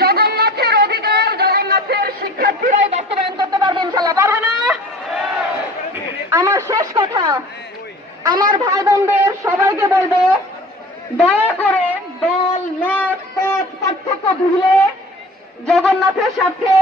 জগন্নাথের অধিকার জগন্নাথের শিক্ষার্থীরাই বাস্তবায়ন করতে পারবে, ইনশাল্লাহ পারবে না। আমার শেষ কথা, আমার ভাই বোনদের সবাইকে বলবো, দয়া করে দল মত পথ পার্থক্য ভুলে জগন্নাথের সাথে